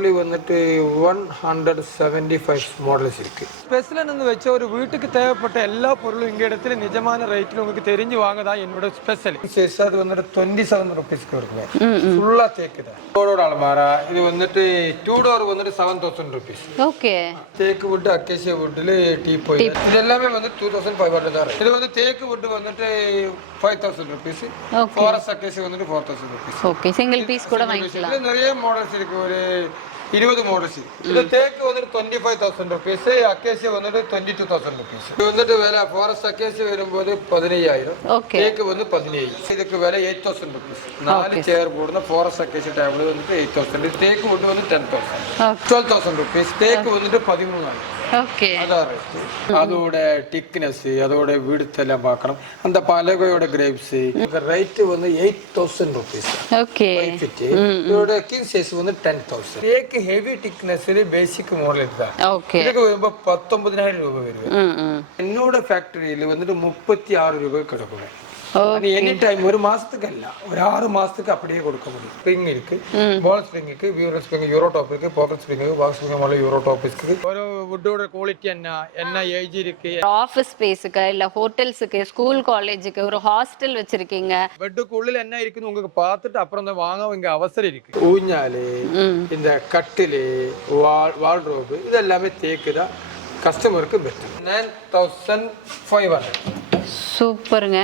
Totally வந்துட்டு 175 models இருக்கு. ஸ்பெஷல்னு வச்ச ஒரு வீட்டுக்கு தேவைப்பட்ட எல்லா பொருளும் இங்க இடத்துல நிஜமான ரேட்டில் உங்களுக்கு தெரிஞ்சு வாங்கதா என்னோட ஸ்பெஷல். அது வந்துட்டு 27 ருபீஸ்க்கு இருக்குங்க. ஃபுல்லா தேக்குது. டோர் அலமாரா இது வந்துட்டு 2 டோர் வந்துட்டு 7000 ருபீஸ். ஓகே. தேக்கு வுட், அக்கேசியா வுட்ல டீ போய் இது எல்லாமே வந்து 2500 தான். இது வந்து தேக்கு வுட் வந்துட்டு 5000 ருபீஸ். ஃபாரஸ்ட் அக்கேசியா வந்துட்டு 4000 ருபீஸ். ஓகே. சிங்கிள் பீஸ் கூட வாங்கிக்கலாம். நிறைய மாடல்ஸ் இருக்கு. ஒரு 20 மாடல்ஸ். இது தேக்கு வந்துட்டு 25,000 ருபீஸ், அக்கேசியா வந்துட்டு 22,000 ருபீஸ். இது வந்துட்டு விலை ஃபாரஸ்ட் அக்கேசியா வரும்போது 15,000, தேக்கு வந்து 17,000. இதுக்கு விலை 8,000 ருபீஸ். 4 சேர் போடுனா ஃபாரஸ்ட் அக்கேசியா டேபிள் வந்துட்டு 8,000. தேக்கு வந்துட்டு 10,000. 12,000 ருபீஸ். தேக்கு வந்துட்டு 13,000. ஓகே. அதோட திக்னஸ், அதோட விடுத்தெல்லாம் பார்க்கணும். அந்த பலகையோட கிரேப்ஸ் ரேட் வந்து 8,000 ருபீஸ். ஓகே. இதோட கிங் சைஸ் வந்து 10,000. தேக்கு ஹெவி திக்னஸ்ல பேசிக் மாடல் இதுதான். ஓகே. இதுக்கு 19,000 ரூபாய் வரும். என்னோட ஃபேக்டரியில வந்துட்டு 36 ரூபாய் கிடைக்கும். எனி டைம் ஒரு மாசத்துக்கு இல்ல, ஒரு 6 மாசத்துக்கு அப்படியே கொடுக்க முடியும். ஸ்ப்ரிங் இருக்கு, பால் ஸ்ப்ரிங் இருக்கு, வியூரல் ஸ்ப்ரிங், யூரோ டாப் இருக்கு, பாக்கெட் ஸ்ப்ரிங் இருக்கு, பாக்ஸ் ஸ்ப்ரிங் மேல யூரோ டாப் இருக்கு. ஒரு வுட்டோட குவாலிட்டி என்ன ஏஜ் இருக்கு. ஆபீஸ் ஸ்பேஸ்க்கு இல்ல ஹோட்டல்ஸ்க்கு, ஸ்கூல் காலேஜுக்கு, ஒரு ஹாஸ்டல் வச்சிருக்கீங்க. பெட்டுக்கு உள்ள என்ன இருக்குன்னு உங்களுக்கு பார்த்துட்டு அப்புறம் தான் வாங்க இங்க அவசரம் இருக்கு. ஊஞ்சாலு, இந்த கட்டிலு, வால்ரோப் இதெல்லாமே தேக்குதான். கஸ்டமருக்கு பெட்டர். 9,500. சூப்பருங்க.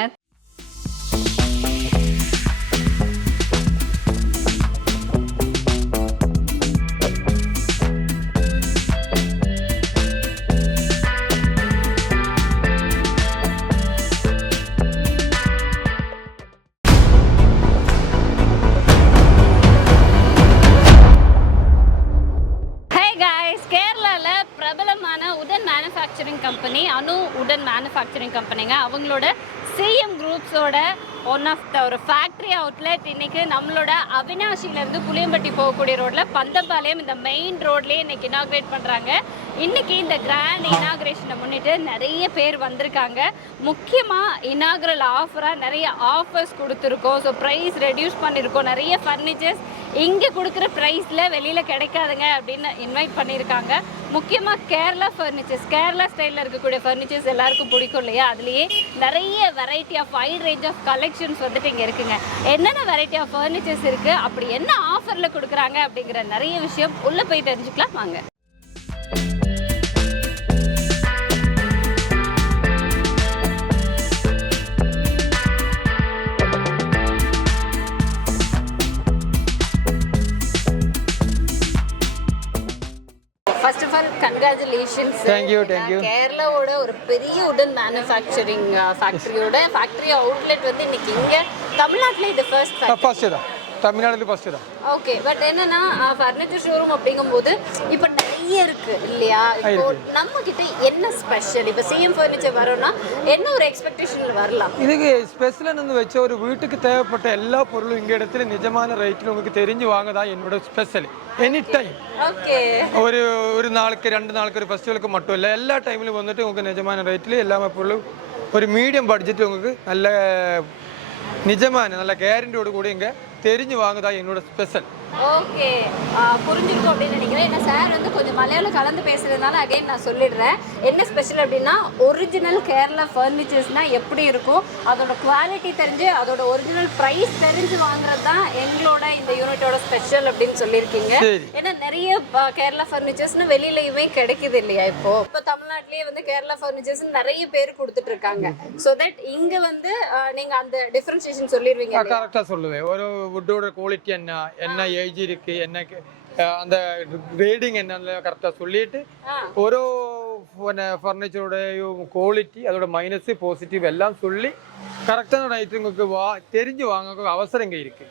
கம்பெனி அனு உடன் மேனுஃபேக்சரிங் கம்பெனிங்க. அவங்களோட சிஎம் குரூப்ஸோட ஒன் ஆஃப் த ஒரு ஃபேக்ட்ரி அவுட்லெட் இன்னைக்கு நம்மளோட அவினாஷிலேருந்து புளியம்பட்டி போகக்கூடிய ரோட்டில் பந்தம்பாளையம் இந்த மெயின் ரோட்லேயே இன்னைக்கு இனாக்ரேட் பண்ணுறாங்க. இன்னைக்கு இந்த கிராண்ட் இனாக்ரேஷனை முன்னிட்டு நிறைய பேர் வந்திருக்காங்க. முக்கியமாக இனாக்ரல் ஆஃபராக நிறைய ஆஃபர்ஸ் கொடுத்துருக்கோம். ஸோ ப்ரைஸ் ரெடியூஸ் பண்ணியிருக்கோம். நிறைய ஃபர்னிச்சர்ஸ் இங்கே கொடுக்குற ப்ரைஸில் வெளியில் கிடைக்காதுங்க அப்படின்னு இன்வைட் பண்ணியிருக்காங்க. முக்கியமாக கேரளா ஃபர்னிச்சர்ஸ், கேரளா ஸ்டைலில் இருக்கக்கூடிய ஃபர்னிச்சர்ஸ் எல்லாருக்கும் பிடிக்கும் இல்லையா? அதுலேயே நிறைய variety of wide range of collections வந்துட்டு இங்கே இருக்குங்க. என்னென்ன வெரைட்டி ஆஃப் ஃபர்னிச்சர்ஸ் இருக்குது, அப்படி என்ன ஆஃபரில் கொடுக்குறாங்க அப்படிங்கிற நிறைய விஷயம் உள்ளே போய் தெரிஞ்சுக்கலாம் வாங்க. First of all, congratulations. Thank you. கேரளாவோட ஒரு பெரிய உடன் மேனுஃபேக்சரிங் ஃபேக்டரி அவுட்லெட் வந்து இன்னைக்கு இங்கே தமிழ்நாட்டில் இது ஃபர்ஸ்ட் தான். தமிழ்நாடுல ஃபர்ஸ்ட் தான். ஓகே. பட் என்னன்னா ஃபர்னிச்சர் ஷோரூம் அப்படிங்கும்போது இப்போ நிறைய இருக்கு இல்லையா? இப்போ நம்ம கிட்ட என்ன ஸ்பெஷல்? இப்போ சிஎம் ஃபர்னிச்சர் வரோம்னா என்ன ஒரு எக்ஸ்பெக்டேஷன்ல வரலாம்? இதுக்கு ஸ்பெஷல்னு வச்ச ஒரு வீட்டுக்கு தேவைப்பட்ட எல்லா பொருளும் இங்க இடத்துல நிஜமான ரேட்டில் உங்களுக்கு தெரிஞ்சு வாங்கதா என்னோட ஸ்பெஷல். Any time. ஓகே. ஒரு நாளுக்கு 2 நாளுக்கு ஒரு ஃபெஸ்டிவலுக்கு மட்டும் இல்லை, எல்லா டைம்லையும் வந்துட்டு உங்களுக்கு நிஜமான ரேட்டில் எல்லாமே பொருளும் ஒரு மீடியம் பட்ஜெட் உங்களுக்கு நல்ல நிஜமான நல்ல கேரண்டியோடு கூட இங்கே தெரிஞ்சு வாங்குதா என்னோட ஸ்பெஷல். ஓகே. புரிஞ்சிருக்கும் அப்படின்னு நினைக்கிறேன். ஏன்னா சார் வந்து கொஞ்சம் மலையாளம் கலந்து பேசுறதுனால அகைன் நான் சொல்லிடுறேன். என்ன ஸ்பெஷல் அப்படின்னா ஒரிஜினல் கேரளா ஃபர்னிச்சர்ஸ்னால் எப்படி இருக்கும், அதோட குவாலிட்டி தெரிஞ்சு அதோட ஒரிஜினல் ப்ரைஸ் தெரிஞ்சு வாங்குறது தான் எங்களோட இந்த யூனிட்டோட ஸ்பெஷல் அப்படின்னு சொல்லியிருக்கீங்க. ஏன்னா நிறைய கேரளா ஃபர்னிச்சர்ஸ்னு வெளியிலயுமே கிடைக்குது இல்லையா? இப்போ தமிழ்நாட்டிலேயே வந்து கேரளா ஃபர்னிச்சர்ஸ் நிறைய பேர் கொடுத்துட்டு இருக்காங்க. ஸோ தட் இங்கே வந்து நீங்கள் அந்த டிஃபரன்ஷியேஷன் சொல்லிடுவீங்க. கரெக்டாக சொல்லுவேன். ஒரு வுட்டோட குவாலிட்டி என்ன ஏஜ் இருக்கு, என்ன அந்த கிரேடிங் என்னன்னு கரெக்டாக சொல்லிட்டு ஓரோ ஃபர்னிச்சரோட குவாலிட்டி அதோட மைனஸ் பாசிட்டிவ் எல்லாம் சொல்லி கரெக்டான ரைட்டு உங்களுக்கு தெரிஞ்சு வாங்க அவசரம் இங்கே இருக்கு.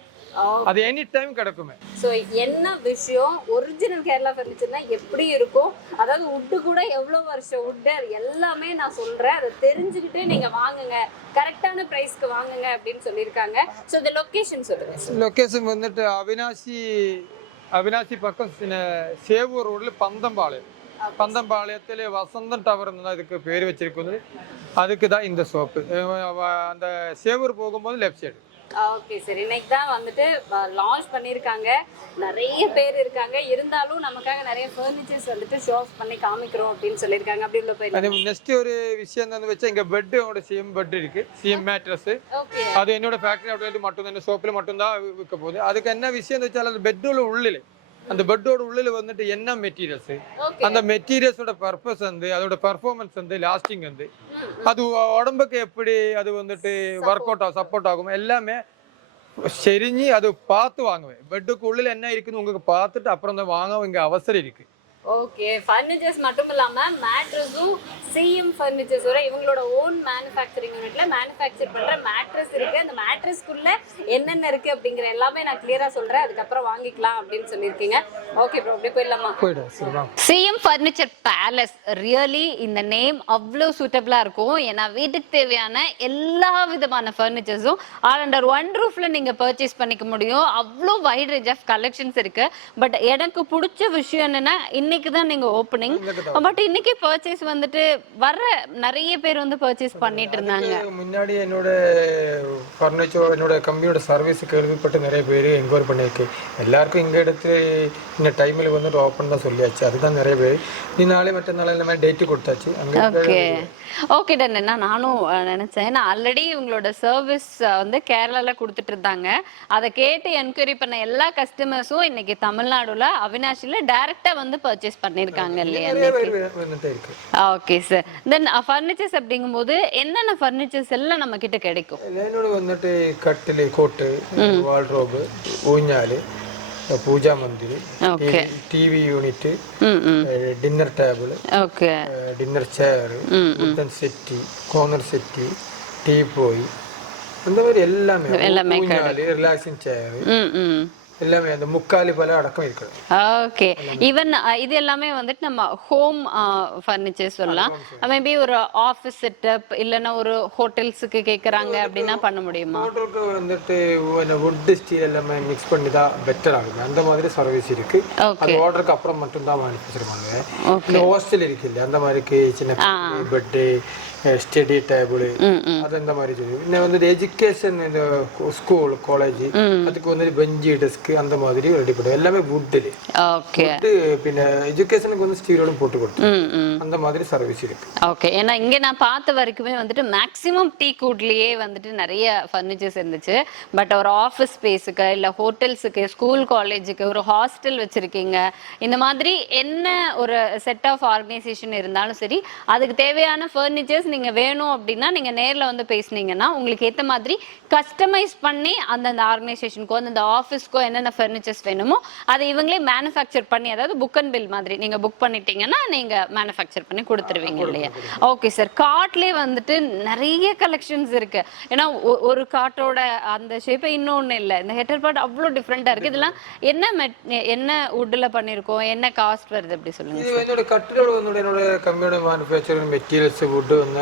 அது எனி டைம் கிடைக்குமே. ஸோ என்ன விஷயம் ஒரிஜினல் கேரளா ஃபர்னிச்சர்னா எப்படி இருக்கும், அதாவது உட்டு கூட எவ்வளோ வருஷம் உட்டு எல்லாமே நான் சொல்கிறேன். அதை தெரிஞ்சுக்கிட்டு நீங்கள் வாங்குங்க, கரெக்டான ப்ரைஸ்க்கு வாங்குங்க அப்படின்னு சொல்லியிருக்காங்க. ஸோ இந்த லொக்கேஷன் சொல்லுங்கள். லொக்கேஷன் வந்துட்டு அவினாசி பக்கம் சேவூர் ரோடில் பந்தம்பாளையத்தில் வசந்தம் டவர் தான் இதுக்கு பேர் வச்சிருக்குது. அதுக்கு தான் இந்த ஷாப்பு. அந்த சேவூர் போகும்போது லெஃப்ட் சைடு. ஓகே சார், இன்னைக்கு தான் வந்துட்டு லான்ச் பண்ணியிருக்காங்க. நிறைய பேர் இருக்காங்க, இருந்தாலும் நமக்காக நிறைய ஃபர்னிச்சர்ஸ் வந்துட்டு ஷோ ஆஃப் பண்ணி காமிக்கிறோம் அப்படின்னு சொல்லியிருக்காங்க. அப்படி உள்ள போய் அது நெக்ஸ்ட் ஒரு விஷயம் என்ன வெச்சா இங்க பெட்டோட சேம் பெட் இருக்கு, சேம் மேட்ரஸ். ஓகே, அது என்னோட ஃபேக்டரி அவுட்லெட் மட்டும் தான், ஷாப்ல மட்டும் தான் விற்க போகுது. அதுக்கு என்ன விஷயம் வெச்சால் அந்த பெட்டோட உள்ளில அந்த பெட்டோட உள்ளில வந்துட்டு என்ன மெட்டீரியல்ஸ், அந்த மெட்டீரியல்ஸோட பர்பஸ் வந்து அதோட பர்ஃபார்மன்ஸ் வந்து லாஸ்டிங் வந்து அது உடம்புக்கு எப்படி அது வந்துட்டு ஒர்க் அவுட் ஆகும், சப்போர்ட் ஆகும் எல்லாமே செரிஞ்சு அது பார்த்து வாங்குவேன். பெட்டுக்கு உள்ளில் என்ன இருக்குன்னு உங்களுக்கு பார்த்துட்டு அப்புறம் தான் வாங்க இங்க அவசரம் இருக்கு. ஓகே, ஃபர்னிச்சர்ஸ் மட்டும் இல்லாம மேட்ரஸும் சிஎம் ஃபர்னிச்சர்ஸோட இவங்களோட ஓன் மேனுஃபேக்சரிங் யூனிட்ல மேனுஃபேக்சர் பண்ற மேட்ரஸ் இருக்கு. அந்த மேட்ரஸ்க்குள்ள என்னென்ன இருக்கு அப்படிங்கிற எல்லாமே நான் கிளியரா சொல்றேன், அதுக்கப்புறம் வாங்கிக்கலாம் அப்படின்னு சொல்லியிருக்கீங்க. ஓகே ப்ரோ, அப்படியே போயிடலாமா? சிஎம் ஃபர்னிச்சர் பேலஸ், ரியலி இந்த நேம் அவ்வளோ சூட்டபிளா இருக்கும். ஏன்னா வீட்டுக்கு தேவையான எல்லா விதமான ஃபர்னிச்சர்ஸும் ஆல் அண்டர் ஒன் ரூஃப்ல நீங்க பர்ச்சேஸ் பண்ணிக்க முடியும். அவ்வளோ வைட் ரேஞ்ச் ஆஃப் கலெக்ஷன்ஸ் இருக்கு. பட் எனக்கு பிடிச்ச விஷயம் என்னன்னா, இன்னைக்கு தான் நீங்க ஓப்பனிங், பட் இன்னைக்கு பர்ச்சேஸ் வந்துட்டு வர்ற நிறைய பேர் வந்து பர்ச்சேஸ் பண்ணிட்டு இருந்தாங்க. முன்னாடி என்னோட ஃபர்னிச்சர் என்னோட கம்பெனியோட சர்வீஸ் கேள்விப்பட்டு நிறைய பேர் என்கொயரி பண்ணியிருக்கு. எல்லாருக்கும் இங்கே எடுத்து இந்த டைமில் வந்துட்டு ஓப்பன் தான் சொல்லியாச்சு. அதுதான் நிறைய பேர் நீ நாளே மற்ற நாள் இந்த மாதிரி டேட்டு கொடுத்தாச்சு. Okay okay done. என்ன நானும் நினைச்சேன், நான் ஆல்ரெடி உங்களோட சர்வீஸ் வந்து கேரளால கொடுத்துட்டு இருந்தாங்க. அதை கேட்டு என்கொயரி பண்ண எல்லா கஸ்டமர்ஸும் இன்னைக்கு தமிழ்நாடுல அவினாஷில டைரக்டா வந்து பர்ச்சேஸ் பண்ணிருக்காங்க இல்லையா? Okay sir. தென் ஃபர்னிச்சர்ஸ் அப்படிங்கும்போது என்னென்ன ஃபர்னிச்சர்ஸ் எல்லாம் நம்ம கிட்ட கிடைக்கும்? என்னோட வந்துட்டு கட்டில், கோட்டு, வார்ட்ரோப், ஊஞ்சால், puja mandir, TV unit, dinner table, dinner chair, wooden settee, corner Shetty, tea போய், அந்த மாதிரி எல்லாமே ரிலாக்ஸிங் சேர் எல்லாமே அந்த முக்காலி போல அடக்கம் இருக்கு. ஓகே, ஈவன் இது எல்லாமே வந்துட்டு நம்ம ஹோம் ஃபர்னிச்சர் சொல்லலாம். மேபி ஒரு ஆஃபீஸ் செட்டப் இல்லைன்னா ஒரு ஹோட்டல்ஸுக்கு கேட்குறாங்க அப்படின்னா பண்ண முடியுமா? ஹோட்டலுக்கு வந்துட்டு வுட் ஸ்டீல் எல்லாமே மிக்ஸ் பண்ணி தான் பெட்டர் ஆகுது. அந்த மாதிரி சர்வீஸ் இருக்கு. அது ஆர்டருக்கு அப்புறம் மட்டும் தான் மேனுஃபேக்சர் பண்ணுவேன். இந்த ஹாஸ்டல் இருக்கு இல்லையா, அந்த மாதிரிக்கு சின்ன பெட்டு, ஸ்டடி டேபிள், அது இந்த மாதிரி சொல்லி. இன்னும் வந்து எஜுகேஷன், இந்த ஸ்கூல், காலேஜ், அதுக்கு வந்து பெஞ்சு, டெஸ்க் அந்த மாதிரி ரெடி பண்ணுவோம். எல்லாமே வுட்ல. ஓகே, பின்ன எஜுகேஷனுக்கு வந்து ஸ்டீலோட போட்டு கொடுத்தோம். அந்த மாதிரி சர்வீஸ் இருக்கு. ஓகே, ஏன்னா இங்க நான் பார்த்த வரைக்குமே வந்துட்டு மேக்ஸிமம் டீ கூட்லயே வந்துட்டு நிறைய ஃபர்னிச்சர்ஸ் இருந்துச்சு. பட் ஒரு ஆஃபீஸ் ஸ்பேஸுக்கு இல்ல ஹோட்டல்ஸுக்கு, ஸ்கூல், காலேஜுக்கு, ஒரு ஹாஸ்டல் வச்சிருக்கீங்க, இந்த மாதிரி என்ன ஒரு செட் ஆஃப் ஆர்கனைசேஷன் இருந்தாலும் சரி, அதுக்கு தேவையான ஃபர்னிச்சர்ஸ் நீங்க வேணும் அப்படின்னா நீங்க நேர்ல வந்து பேசுனீங்கன்னா உங்களுக்கு ஏத்த மாதிரி கஸ்டமைஸ் பண்ணி அந்த ஆர்கனைசேஷனுக்கோ அந்த ஆஃபீஸ்க்கோ என்னென்ன ஃபர்னிச்சர்ஸ் வேணுமோ அதை இவங்களே மேனுஃபேக்சர் பண்ணி, அதாவது புக் அண்ட் பில் மாதிரி நீங்க புக் பண்ணிட்டீங்கன்னா நீங்க மேனுஃபேக்சர் பண்ணி கொடுத்துருவீங்க இல்லையா? Okay sir. காட்லேயே வந்துட்டு நிறைய கலெக்ஷன்ஸ் இருக்கு. ஏன்னா ஒரு காட்டோட அந்த ஷேப்பை இன்னொன்னு இல்லை. இந்த ஹெட்டர் பார்ட் அவ்வளோ டிஃப்ரெண்டா இருக்கு. இதெல்லாம் என்ன வுட்ல பண்ணிருக்கோம், என்ன காஸ்ட் வருது அப்படி சொல்லுங்க. இது என்னோட கட்டிலோட வந்து என்னோட கம்பெனியோட மேனுஃபேக்சரிங் மெட்டீரியல்ஸ் வுட் வந்து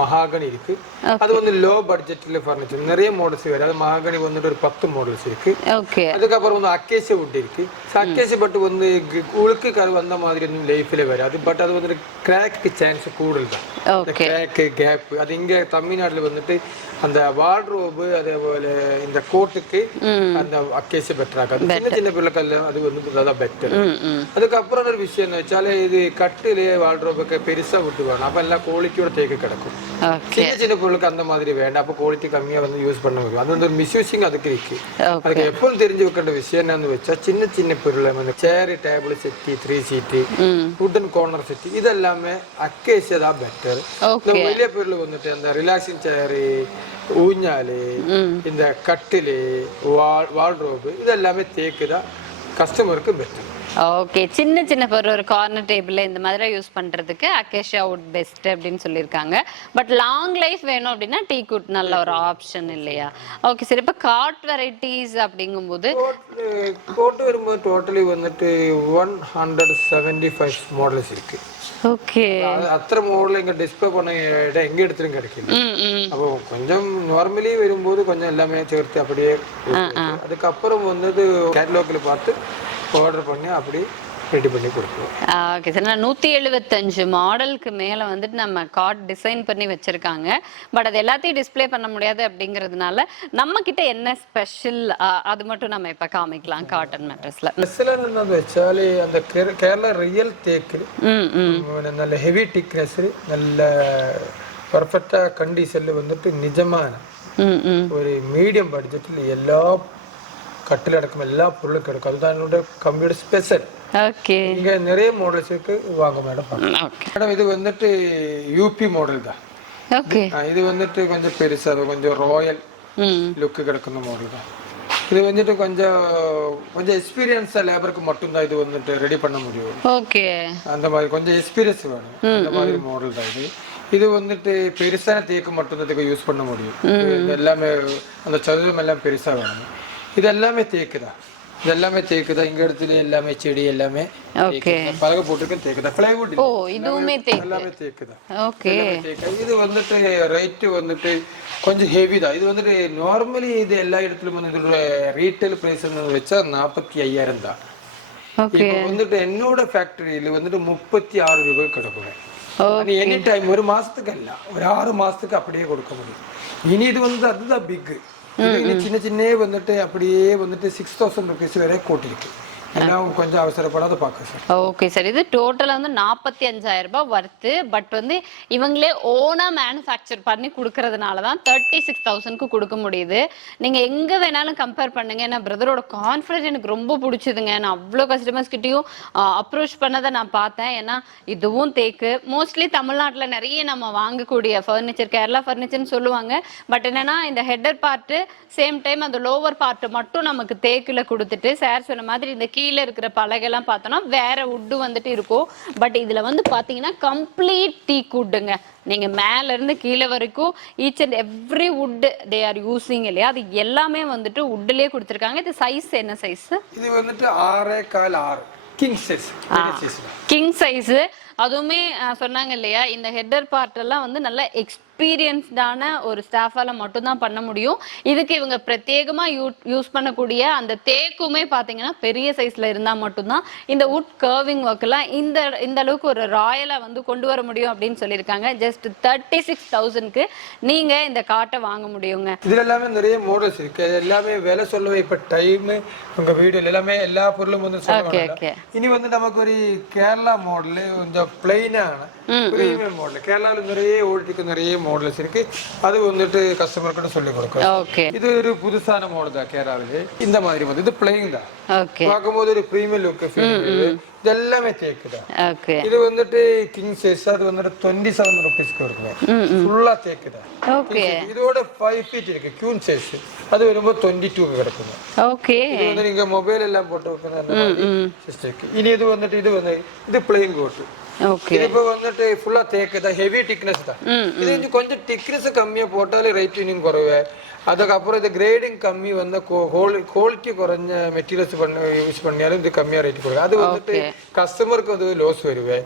மகாகனி இருக்கு. அது வந்து லோ பட்ஜெட்ல ஃபர்னிச்சர் நிறைய மாடல்ஸ் வேற. அது மகாகனி வந்துட்டு ஒரு 10 மாடல்ஸ் இருக்கு. ஓகே, அதுக்கப்புறம் வந்து அக்கேசியா வுட் இருக்கு. அக்கேசியா பட் வந்து உளுக்கு கரு வந்த மாதிரி லைஃப்ல வராது. பட் அது வந்து கிராக்கு சான்ஸ் கூடுதல் தான். கிராக்கு, கேப், அது இங்க தமிழ்நாட்டுல வந்துட்டு அந்த வார்ட்ரோப், அதே போல இந்த கோட்டுக்கு அந்த அக்கேசியா பெட்டர் ஆகாது. சின்ன சின்ன பிள்ளைகள் அது வந்து அதான் பெட்டர். அதுக்கப்புறம் ஒரு விஷயம் என்ன வச்சாலே, இது கட்டிலே வார்ட்ரோபுக்கு பெருசா விட்டு வேணும். அப்ப எல்லாம் குவாலிட்டியோட தேக்க கிடக்கும். சின்ன சின்ன பொருளுக்கு அந்த மாதிரி வேண்டாம். அப்ப குவாலிட்டி கம்மியா வந்து யூஸ் பண்ண முடியும். அது வந்து ஒரு மிஸ்யூசிங் அதுக்கு இருக்கு. அதுக்கு எப்பவும் தெரிஞ்சு வைக்கிற விஷயம் என்னன்னு வச்சா, சின்ன சின்ன பொருள் வந்து சேர், டேபிள் செட்டி, 3 சீட்டு, வுடன் கார்னர் செட்டி, இது எல்லாமே அக்கேசியா தான் பெட்டர். வெளிய பொருள் வந்துட்டு அந்த ரிலாக்ஸிங் சேர், ஊஞ்சாலு, இந்த கட்டிலு, வார்ட்ரோப், இது எல்லாமே தேக்கு தான் கஸ்டமருக்கு பெட்டர். ஓகே, சின்ன சின்ன பொருள் ஒரு கார்னர் டேபிள் இந்த மாதிரி யூஸ் பண்றதுக்கு அக்கேஷியா வுட் பெஸ்ட் அப்படின்னு சொல்லியிருக்காங்க. பட் லாங் லைஃப் வேணும் அப்படின்னா டீ குட் நல்ல ஒரு ஆப்ஷன் இல்லையா? Okay sir. இப்போ காட் வெரைட்டிஸ் அப்படிங்கும்போது கோட் வரும்போது டோட்டலி வந்துட்டு 175 மாடல்ஸ் இருக்கு. ஓகே, அத்தனை மாடல் இங்க டிஸ்ப்ளே பண்ண இடம் எங்க எடுத்துரும் கிடைக்கும். அப்போ கொஞ்சம் நார்மலி வரும்போது கொஞ்சம் எல்லாமே சேர்த்து அப்படியே, அதுக்கப்புறம் வந்து கேட்டலாக்ல பார்த்து ஆர்டர் பண்ணி அப்படி ரெடி பண்ணி கொடுப்போம். ஓகே சார், நான் 175 மாடலுக்கு மேலே வந்துட்டு நம்ம காட் டிசைன் பண்ணி வச்சுருக்காங்க. பட் அது எல்லாத்தையும் டிஸ்பிளே பண்ண முடியாது அப்படிங்கிறதுனால நம்ம கிட்ட என்ன ஸ்பெஷல் அது மட்டும் நம்ம இப்போ காமிக்கலாம் காட்டன் மேட்ரஸில். ஸ்பெஷல் என்னன்னு வச்சாலே அந்த கேரளா ரியல் தேக்கு நல்ல ஹெவி திக்னஸ், நல்ல பர்ஃபெக்டாக கண்டிஷனில் வந்துட்டு நிஜமான ஒரு மீடியம் பட்ஜெட்டில் எல்லா கட்டில் அடக்கம் எல்லா பொருளும் கிடைக்கும். அதுதான் என்னோட கம்ப்யூட்டர் ஸ்பெஷல். ஓகே, இங்கே நிறைய மாடல்ஸ் இருக்கு, வாங்க மேடம். மேடம் இது வந்துட்டு யூபி மாடல் தான். ஓகே, இது வந்துட்டு கொஞ்சம் பெருசாக கொஞ்சம் ராயல் லுக்கு கிடക്കുന്ന மாடல் தான். இது வந்துட்டு கொஞ்சம் எக்ஸ்பீரியன்ஸாக லேபருக்கு மட்டும்தான் இது வந்துட்டு ரெடி பண்ண முடியும். ஓகே, அந்த மாதிரி கொஞ்சம் எக்ஸ்பீரியன்ஸ் வேணும், அந்த மாதிரி மாடல் தான் இது. இது வந்துட்டு பெருசான தேக்கு மட்டும்தான் யூஸ் பண்ண முடியும். இது எல்லாமே அந்த சதுரம் எல்லாம் பெருசாக வேணும். இது எல்லாமே தேக்கு தான், இது எல்லாமே தேக்கு தான். இங்க இடத்துல எல்லாமே செடி எல்லாமே பலகை போட்டுருக்க தேக்கு தான். பிளைவுட் இதுவுமே எல்லாமே தேக்கு தான். ஓகே, இது வந்துட்டு ரேட் வந்துட்டு கொஞ்சம் ஹெவி தான். இது வந்துட்டு நார்மலி இது எல்லா இடத்துலயும் வந்து இதோட ரீட்டைல் பிரைஸ் வச்சா 45,000 தான். இப்போ வந்துட்டு என்னோட ஃபேக்டரியில வந்துட்டு 36 ரூபாய் கிடைக்கும். எனி டைம் ஒரு மாசத்துக்கு இல்ல, ஒரு 6 மாசத்துக்கு அப்படியே கொடுக்க முடியும். இனி இது வந்து அதுதான் பிக். சின்ன சின்ன வந்துட்டு அப்படியே வந்துட்டு 6,000 rupees வரை கூட்டிருக்கு. எல்லாம் கொஞ்சம் அவசரப்படாத பார்க்க சார். ஓகே சார், இது டோட்டலாக வந்து 45,000 ரூபாய் வர்த்து. பட் வந்து இவங்களே ஓனா மேனுஃபேக்சர் பண்ணி கொடுக்கறதுனால தான் 36,000க்கு கொடுக்க முடியுது. நீங்கள் எங்கே வேணாலும் கம்பேர் பண்ணுங்க. ஏன்னா பிரதரோட கான்ஃபிடன்ஸ் எனக்கு ரொம்ப பிடிச்சதுங்க. நான் அவ்வளோ கஸ்டமர்ஸ் கிட்டையும் அப்ரோச் பண்ணதை நான் பார்த்தேன். ஏன்னா இதுவும் தேக்கு மோஸ்ட்லி தமிழ்நாட்டில் நிறைய நம்ம வாங்கக்கூடிய ஃபர்னிச்சர் கேரளா ஃபர்னிச்சர்னு சொல்லுவாங்க. பட் என்னன்னா இந்த ஹெட்டர் பார்ட்டு சேம் டைம் அந்த லோவர் பார்ட்டு மட்டும் நமக்கு தேக்கில் கொடுத்துட்டு சார் சொன்ன மாதிரி இந்த கீழே இருக்கிற பலகைலாம் பார்த்தோம்னா வேற வுட்டு வந்துட்டு இருக்கும். பட் இதுல வந்து பாத்தீங்கன்னா கம்ப்ளீட் டீக் வுட்டுங்க. நீங்க மேல இருந்து கீழே வரைக்கும் each and every would they are using இல்லையா, அது எல்லாமே வந்துட்டு வுட்லயே கொடுத்துருக்காங்க. இது சைஸ் என்ன சைஸ்? இது வந்துட்டு 6.4 கிங் சைஸ். King size. அதுவுமே சொன்னாங்க இல்லையா, இந்த ஹெட்டர் பார்ட் எல்லாம் வந்து நல்ல எக்ஸ்பீரியன்ஸ்டான ஒரு ஸ்டாஃபால மட்டும்தான் பண்ண முடியும். இதுக்கு இவங்க பிரத்யேகமா யூஸ் பண்ணக்கூடிய அந்த தேக்குமே பாத்தீங்கன்னா பெரிய சைஸ்ல இருந்தா மட்டும்தான் இந்த வுட் கர்விங் ஒர்க் எல்லாம் இந்த அளவுக்கு ஒரு ராயலா வந்து கொண்டு வர முடியும் அப்படின்னு சொல்லியிருக்காங்க. ஜஸ்ட் 36,000க்கு நீங்க இந்த காட்டை வாங்க முடியுங்க. இதுல எல்லாமே நிறைய மாடல்ஸ் இருக்கு. எல்லாமே விலை சொல்லவே இப்ப டைம் உங்க வீடியோ எல்லாமே எல்லா பொருளும் வந்து சொல்லுவாங்க. இனி வந்து நமக்கு ஒரு கேரளா மாடல் கொஞ்சம் பிளைனான பிரீமியம் மாடல் கேரளாவில் நிறைய ஓடிட்டு நிறைய மாடல்ஸ் இருக்கு. அது வந்துட்டு கஸ்டமருக்கு சொல்லி கொடுக்கும். இது ஒரு புதுசான மாடல் தான் கேரளாவிலே. இந்த மாதிரி வந்து இது பிளைன் தான், பார்க்கும்போது ஒரு பிரீமியம் லுக். இது எல்லாமே தேக்கு தான். இது வந்துட்டு கிங் சைஸ். அது வந்துட்டு 27 rupeesக்கு இருக்குங்க. ஃபுல்லா தேக்கு தான். இதோட 5 feet இருக்கு கியூன் சைஸ். அது வரும்போது 22 கிடக்குங்க. இது வந்து நீங்க மொபைல் எல்லாம் போட்டு வைக்கணும். இனி இது வந்துட்டு இது பிளைன் கோட். இப்போ வந்துட்டு ஃபுல்லா தேக்கு தான், ஹெவி திக்னஸ் தான். இது கொஞ்சம் திக்னஸ் கம்மியா போட்டாலே ரைட் இன்னும் குறைவே. அதுக்கப்புறம் இது கிரேடிங் கம்மி வந்து குவாலிட்டி குறைஞ்ச மெட்டீரியல்ஸ் யூஸ் பண்ணியாலும் இது கம்மியா ரேட் கொடுக்கும். அது வந்துட்டு கஸ்டமருக்கு வந்து லாஸ் வருவேன்.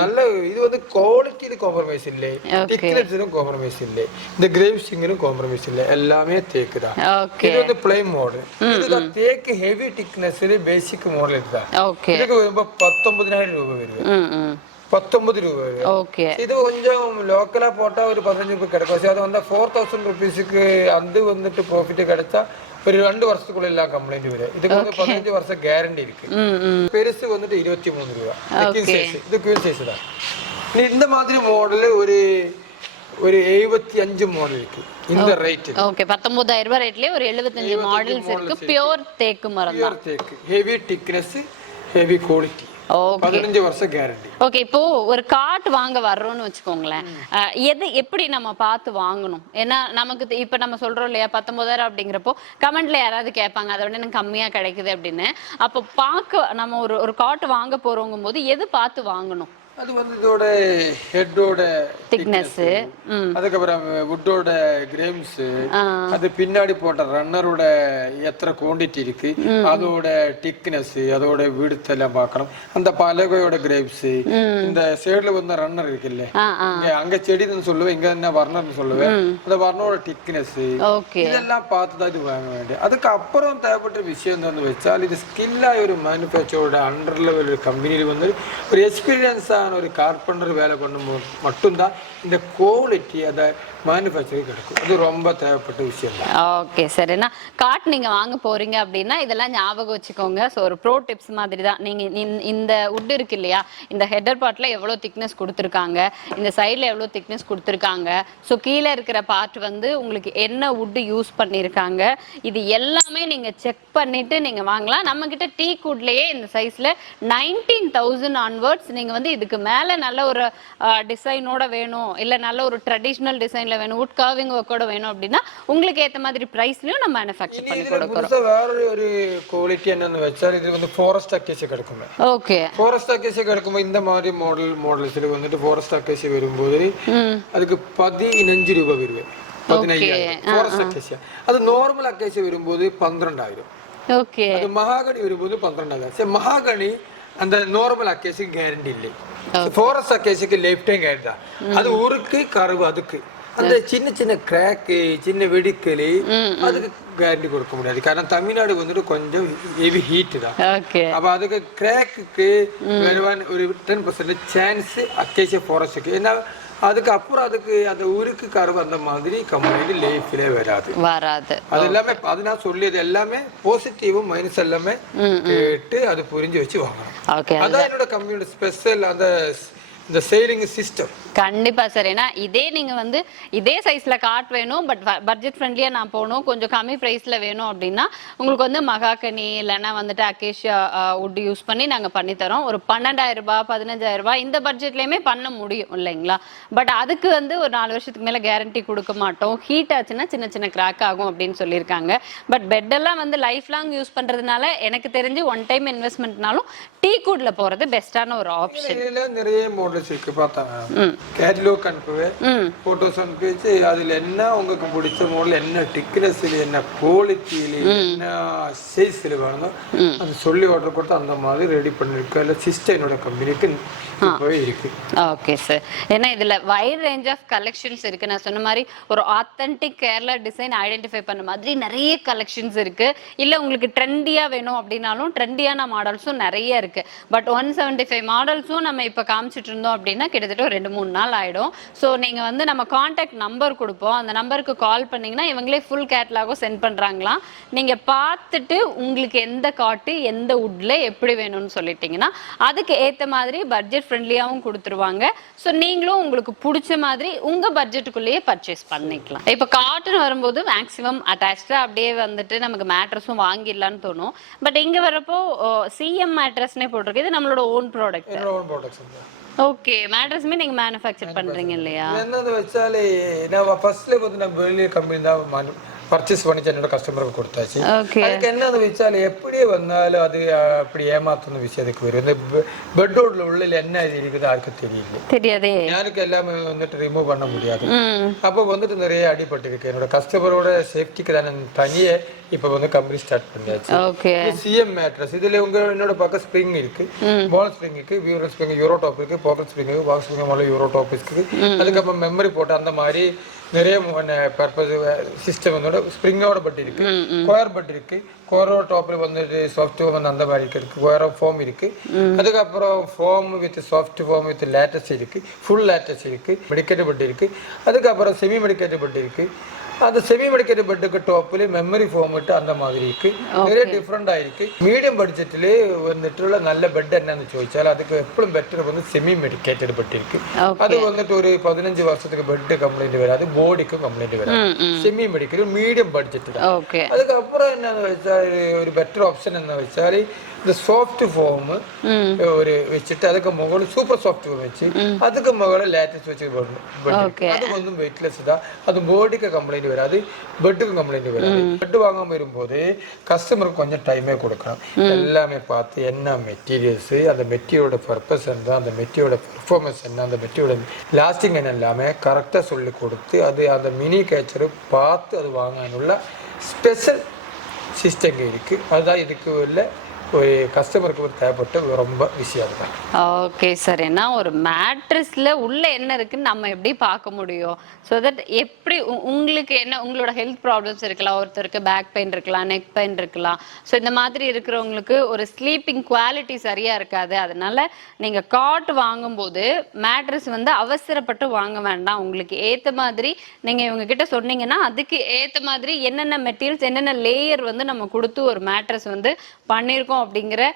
நல்ல இது வந்து குவாலிட்டியில காம்ப்ரமைஸ் இல்லை, திக்னஸிலும் காம்ப்ரமைஸ் இல்லை, இந்த கிரேவிங்கும் காம்ப்ரமைஸ் இல்லை, எல்லாமே தேக்கு தான். இது வந்து பிளைன் மாடல். இதுதான் தேக்கு ஹெவி திக்னஸ் பேசிக் மாடல். இதுதான். இதுக்கு 19,000 ரூபாய் வருவேன். 19 ரூபாய். இது கொஞ்சம் லோக்கலா போட்டா ஒரு 15 ரூபாய் கிடைக்கும். அது வந்து 4,000 rupeesக்கு அது வந்துட்டு ப்ராஃபிட் கிடைச்சா ஒரு 2 வருஷத்துக்குள்ள எல்லாம் கம்ப்ளைண்ட் வரும். இதுக்கு வந்து 15 வருஷம் கேரண்டி இருக்கு. பெருசு வந்துட்டு 23 ரூபாய். இது குயின் சைஸ் தான். இந்த மாதிரி மாடல் ஒரு 75 மாடல் இருக்கு. இந்த ரேட் 19,000 ரூபாய் ரேட்லயே ஒரு 75 மாடல்ஸ் இருக்கு. பியூர் தேக்கு மரம் தான். தேக்கு ஹெவி திக்னஸ், ஹெவி குவாலிட்டி, 15 வருஷம் கேரண்டி. ஓகே, இப்போ ஒரு காட் வாங்க வர்றோம்னு வச்சுக்கோங்களேன், எப்படி நம்ம பார்த்து வாங்கணும்? ஏன்னா நமக்கு இப்ப நம்ம சொல்றோம் இல்லையா 19,000 அப்படிங்கிறப்போ கமெண்ட்ல யாராவது கேட்பாங்க அதை விட எனக்கு கம்மியா கிடைக்குது அப்படின்னு. அப்போ நம்ம ஒரு காட் வாங்க போறோங்கும் போது எது பார்த்து வாங்கணும்? அது வந்து இதோட ஹெட்டோட திக்னஸ், அதுக்கப்புறம் வுட்டோட கிரேம்ஸ், அது பின்னாடி போட்ட ரன்னரோட எத்தனை குவாண்டிட்டி இருக்கு, அதோட திக்னஸ், அதோட விடுத்து எல்லாம் பார்க்கணும். அந்த பலகையோட கிரேப்ஸ், இந்த சைடுல வந்து ரன்னர் இருக்குல்ல, அங்க செடின்னு சொல்லுவேன், இங்க என்ன வர்ணர்னு சொல்லுவேன், அந்த வர்ணரோட திக்னஸ், இதெல்லாம் பார்த்து தான் இது வாங்க வேண்டிய. அதுக்கு அப்புறம் தேவைப்பட்ட விஷயம் என்னன்னு வச்சால், இது ஸ்கில்லா ஒரு மேனுஃபேக்சரோட அண்டர் லெவல் கம்பெனியில் வந்து ஒரு எக்ஸ்பீரியன்ஸான ஒரு கார்பெண்டர் வேலை பண்ணும்போது மட்டும்தான் இந்த குவாலிட்டி அதை மேனுஃபேக்சரிங் கிடைக்கும். அது ரொம்ப தேவைப்பட்ட விஷயம். ஓகே சார், ஏன்னா காட் நீங்க வாங்க போறீங்க அப்படின்னா இதெல்லாம் ஞாபகம் வச்சுக்கோங்க. ஸோ ஒரு ப்ரோ டிப்ஸ் மாதிரி தான். நீங்க இந்த வுட் இருக்கு இல்லையா, இந்த ஹெட்டர் பார்ட்ல எவ்வளோ திக்னஸ் கொடுத்துருக்காங்க, இந்த சைடில் எவ்வளோ திக்னஸ் கொடுத்துருக்காங்க, ஸோ கீழே இருக்கிற பார்ட் வந்து உங்களுக்கு என்ன வுட் யூஸ் பண்ணியிருக்காங்க, இது எல்லாமே நீங்க செக் பண்ணிட்டு நீங்க வாங்கலாம். நம்ம கிட்ட டீ குட்லயே இந்த சைஸ்ல 19,000 ஆன்வர்ட்ஸ். நீங்க வந்து இதுக்கு மேல நல்ல ஒரு டிசைனோட வேணும், இல்ல நல்ல ஒரு ட்ரெடிஷனல் டிசைன்ல வேணும், வுட் கார்விங் ஒர்க்கோட வேணும் அப்படின்னா உங்களுக்கு ஏத்த மாதிரி பிரைஸ்லயும் நம்ம மேனுஃபேக்சர் பண்ணி கொடுக்கிறோம். வேற ஒரு குவாலிட்டி என்னன்னு வெச்சால் இது வந்து ஃபாரஸ்ட் அக்கேசியா கிடைக்கும். ஓகே, ஃபாரஸ்ட் அக்கேசியா கிடைக்கும். இந்த மாதிரி மாடல்ஸ் வந்துட்டு ஃபாரஸ்ட் அக்கேசியா வரும்போது அதுக்கு 15 ரூபாய் வருவேன், 15,000 ஃபாரஸ்ட் அக்கேசியா. அது நார்மல் அக்கேசியா வரும்போது 12,000. ஓகே, அது மகாகனி வரும்போது 12,000. மகாகனி அந்த நார்மல் அக்கேசிக்கு கேரண்டி இல்லை, ஃபாரஸ்ட் அக்கேசிக்கு லைஃப் டைம் கேரண்டி தான். அது ஊருக்கு கருவு, அதுக்கு அந்த சின்ன சின்ன கிராக்கு, சின்ன வெடிக்கல், அதுக்கு கேரண்டி கொடுக்க முடியாது. காரணம் தமிழ்நாடு வந்துட்டு கொஞ்சம் ஹெவி ஹீட் தான். அப்ப அதுக்கு கிராக்குக்கு ஒரு 10% சான்ஸ் அக்கேசியா ஃபாரஸ்டுக்கு. ஏன்னா அதுக்கப்புறம் அதுக்கு அந்த உருக்கு கருவு அந்த மாதிரி கம்பெனி லைஃப்ல வராது. அது எல்லாமே அது நான் சொல்லியது எல்லாமே பாசிட்டிவும் மைனஸ் எல்லாமே கேட்டு அது புரிஞ்சு வச்சு வாங்கணும். அதான் என்னோட கம்பெனியோட ஸ்பெஷல் அந்த இந்த சேலிங் சிஸ்டம். கண்டிப்பா சார், ஏன்னா இதே நீங்க வந்து இதே சைஸ்ல காட் வேணும், பட் பட்ஜெட் ஃப்ரெண்ட்லியா நான் போகணும், கொஞ்சம் கம்மி பிரைஸ்ல வேணும் அப்படின்னா உங்களுக்கு வந்து மகாகனி இல்லைன்னா வந்துட்டு அக்கேஷியா வுட் யூஸ் பண்ணி நாங்க பண்ணி தரோம். ஒரு 12,000 ரூபாய் 15,000 ரூபாய் இந்த பட்ஜெட்லயுமே பண்ண முடியும் இல்லைங்களா. பட் அதுக்கு வந்து ஒரு 4 வருஷத்துக்கு மேல கேரண்டி கொடுக்க மாட்டோம், ஹீட் ஆச்சுன்னா சின்ன சின்ன கிராக் ஆகும் அப்படின்னு சொல்லியிருக்காங்க. பட் பெட் எல்லாம் வந்து லைஃப் லாங் யூஸ் பண்றதுனால எனக்கு தெரிஞ்சு ஒன் டைம் இன்வெஸ்ட்மெண்ட்னாலும் டீ குட்ல போறது பெஸ்டான ஒரு ஆப்ஷன். நிறைய மாடல்ஸ் இருக்கு, பார்த்தாங்க கேட்டலாக் அனுப்புவேன், போட்டோஸ் அனுப்பிச்சு அதுல என்ன உங்களுக்கு பிடிச்ச மாடல், என்ன திக்னஸ்ல, என்ன குவாலிட்டியில, என்ன சைஸ்ல வேணும் அது சொல்லி ஆர்டர் கொடுத்து அந்த மாதிரி ரெடி பண்ணிருக்கேன். இல்லை சிஸ்டம் என்னோட கம்பெனிக்கு இருக்கு. ஓகே சார், ஏன்னா இதுல வைட் ரேஞ்ச் ஆஃப் கலெக்ஷன்ஸ் இருக்கு. நான் சொன்ன மாதிரி ஒரு ஆத்தென்டிக் கேரளா டிசைன் ஐடென்டிஃபை பண்ண மாதிரி நிறைய கலெக்ஷன்ஸ் இருக்கு. இல்ல உங்களுக்கு ட்ரெண்டியா வேணும் அப்படின்னாலும் ட்ரெண்டியான மாடல்ஸும் நிறைய இருக்கு. பட் 175 மாடல்ஸும் நம்ம இப்ப காமிச்சிட்டு இருந்தோம் அப்படின்னா கிட்டத்தட்ட ஒரு 2-3 நாள் ஆயிடும். ஸோ நீங்க வந்து நம்ம கான்டாக்ட் நம்பர் கொடுப்போம், அந்த நம்பருக்கு கால் பண்ணீங்கன்னா இவங்களே ஃபுல் கேட்டலாகும் சென்ட் பண்றாங்களாம். நீங்க பார்த்துட்டு உங்களுக்கு எந்த காட்டு எந்த வுட்ல எப்படி வேணும்னு சொல்லிட்டீங்கன்னா அதுக்கு ஏத்த மாதிரி பட்ஜெட் ஃப்ரெண்ட்லியாவும் கொடுத்துருவாங்க. ஸோ நீங்களும் உங்களுக்கு பிடிச்ச மாதிரி உங்க பட்ஜெட்டுக்குள்ளேயே பர்ச்சேஸ் பண்ணிக்கலாம். இப்போ காட்டன் வரும்போது மேக்ஸிமம் அட்டாச்சா அப்படியே வந்துட்டு நமக்கு மேட்ரஸும் வாங்கிடலான்னு தோணும். பட் இங்க வரப்போ சிஎம் மேட்ரஸ்னே போட்டிருக்கு, இது நம்மளோட ஓன் ப்ராடக்ட். ஓகே, மேட்ரஸ்மே நீங்க மேனுஃபேக்சர் பண்றீங்க இல்லையா? என்னது வச்சாலே நான் ஃபர்ஸ்ட்ல வந்து நான் வெளிய கம்பெனி தான் பர்ச்சேஸ் பண்ணிச்சு என்னோட கஸ்டமருக்கு கொடுத்தாச்சு. அதுக்கு என்ன வச்சாலும் எப்படியே வந்தாலும் அது அப்படி ஏமாத்துன விஷயத்துக்கு வரும். இந்த பெட்டோட்ல உள்ள என்ன இது இருக்குது யாருக்கு தெரியாது, யாருக்கு எல்லாமே வந்துட்டு ரிமூவ் பண்ண முடியாது. அப்போ வந்துட்டு நிறைய அடிபட்டு இருக்கு. என்னோட கஸ்டமரோட சேஃப்டிக்கு தானே தனியே இப்ப வந்து கம்பெனி ஸ்டார்ட் பண்ணியாச்சு. சிஎம் மேட்ரஸ் இதுல என்னோட பக்கம் ஸ்ப்ரிங் இருக்கு, பால் ஸ்ப்ரிங் இருக்கு, வியூரல் ஸ்ப்ரிங், யூரோ டாப் இருக்கு, பாக்கெட் ஸ்ப்ரிங் இருக்கு, பாக்ஸ் ஸ்ப்ரிங் மேல யூரோ டாப் இருக்கு. அதுக்கப்புறம் மெமரி போட்டு அந்த மாதிரி நிறைய பர்பஸ் சிஸ்டம் வந்து ஸ்ப்ரிங்கோட பட் இருக்கு, ஸ்கொயர் பட் இருக்கு, ஸ்கொயரோட டாப்ல வந்துட்டு சாஃப்ட் வந்து அந்த மாதிரி இருக்கு, ஸ்கொயர் ஃபோம் இருக்கு. அதுக்கப்புறம் foam with soft foam with latest இருக்கு, ஃபுல் லேட்டஸ்ட் இருக்கு, மெடிக்கேட்டட் பட் இருக்கு. அதுக்கப்புறம் செமி மெடிக்கேட்டட் பட் இருக்கு. அந்த செமி மெடிக்கேட்டட் பெட்டுக்கு டாப்ல மெமரி ஃபார்மட் அந்த மாதிரி இருக்கு, நிறைய டிஃப்ரெண்டா இருக்கு. மீடியம் பட்ஜெட்ல வந்துட்டு நல்ல பெட் என்னன்னு ചോദിച്ചാൽ அதுக்கு எப்பவும் பெட்டர் வந்து செமி மெடிக்கேட்டட் பெட் இருக்கு. அது வந்துட்டு ஒரு 15 வருஷத்துக்கு பெட் கம்ப்ளைண்ட் வராது, பாடிக்கு கம்ப்ளைண்ட் வராது, செமி மெடிக்கல் மீடியம் பட்ஜெட் தான். அதுக்கப்புறம் என்ன வச்சால் ஒரு பெட்டர் ஆப்ஷன் என்ன வச்சால் இந்த சாஃப்ட் ஃபார்ம் ஒரு வச்சுட்டு அதுக்கு முകളിல் சூப்பர் சாஃப்ட் வச்சு அதுக்கு முകളിல் லேட்டஸ்ட் வச்சு அது கொஞ்சம் வெயிட்லெஸ் தான். அது பாடிக்கு கம்ப்ளைண்ட் வராது, பெட்டுக்கு கம்ப்ளைண்ட் வராது. பெட் வாங்காம வரும்போது கஸ்டமருக்கு கொஞ்சம் டைமே கொடுக்கணும். எல்லாமே பார்த்து என்ன மெட்டீரியல்ஸ், அந்த மெட்டீரியலோட பர்பஸ் என்ன, அந்த மெட்டீரியலோட பெர்ஃபார்மன்ஸ் என்ன, அந்த மெட்டீரியலோட லாஸ்டிங் என்ன எல்லாமே கரெக்டாக சொல்லி கொடுத்து அது அந்த மினி கேச்சரை பார்த்து அது வாங்கணுள்ள ஸ்பெஷல் சிஸ்டம் இருக்குது. அதுதான் இதுக்கு உள்ள ஒரு கஸ்டமருக்கு ஒரு தேவைப்பட்ட ரொம்ப விஷயம் தான். ஓகே சார், ஏன்னா ஒரு மேட்ரஸ்ல உள்ள என்ன இருக்குன்னு நம்ம எப்படி பார்க்க முடியும்? ஸோ தட் எப்படி உங்களுக்கு என்ன உங்களோட ஹெல்த் ப்ராப்ளம்ஸ் இருக்கலாம், ஒருத்தருக்கு பேக் பெயின் இருக்கலாம், நெக் பெயின் இருக்கலாம். ஸோ இந்த மாதிரி இருக்கிறவங்களுக்கு ஒரு ஸ்லீப்பிங் குவாலிட்டி சரியா இருக்காது. அதனால நீங்க காட் வாங்கும்போது மேட்ரஸ் வந்து அவசரப்பட்டு வாங்க வேண்டாம். உங்களுக்கு ஏத்த மாதிரி நீங்க இவங்க கிட்ட சொன்னீங்கன்னா அதுக்கு ஏத்த மாதிரி என்னென்ன மெட்டீரியல்ஸ், என்னென்ன லேயர் வந்து நம்ம கொடுத்து ஒரு மேட்ரஸ் வந்து பண்ணியிருக்கோம் அப்படிங்கிற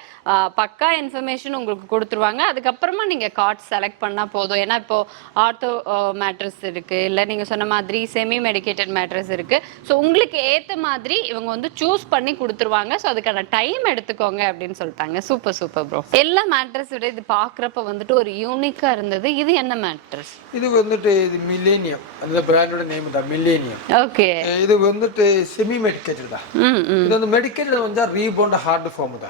பக்கா இன்ஃபர்மேஷன் உங்களுக்கு கொடுத்துருவாங்க. அதுக்கப்புறமா நீங்க கார்ட் செலக்ட் பண்ணா போதும். ஏன்னா இப்போ ஆர்த்தோ மேட்ரஸ் இருக்கு, இல்ல நீங்க சொன்ன மாதிரி செமி மெடிக்கேட்டட் மேட்ரஸ் இருக்கு. ஸோ உங்களுக்கு ஏத்த மாதிரி இவங்க வந்து சூஸ் பண்ணி கொடுத்துருவாங்க. ஸோ அதுக்கான டைம் எடுத்துக்கோங்க அப்படின்னு சொல்லிட்டாங்க. Super super bro. எல்லா மேட்ரஸ் விட இது பாக்குறப்ப வந்துட்டு ஒரு யூனிக்கா இருந்தது. இது என்ன மேட்ரஸ்? இது வந்துட்டு இது மில்லேனியம், அந்த பிராண்டோட நேம் தான் மில்லேனியம். ஓகே. இது வந்துட்டு செமி மெடிக்கேட்டட் தான். இது வந்து மெடிக்கேட்டட் வந்து ரீபவுண்ட் ஹார்ட் ஃபார்ம் தான்.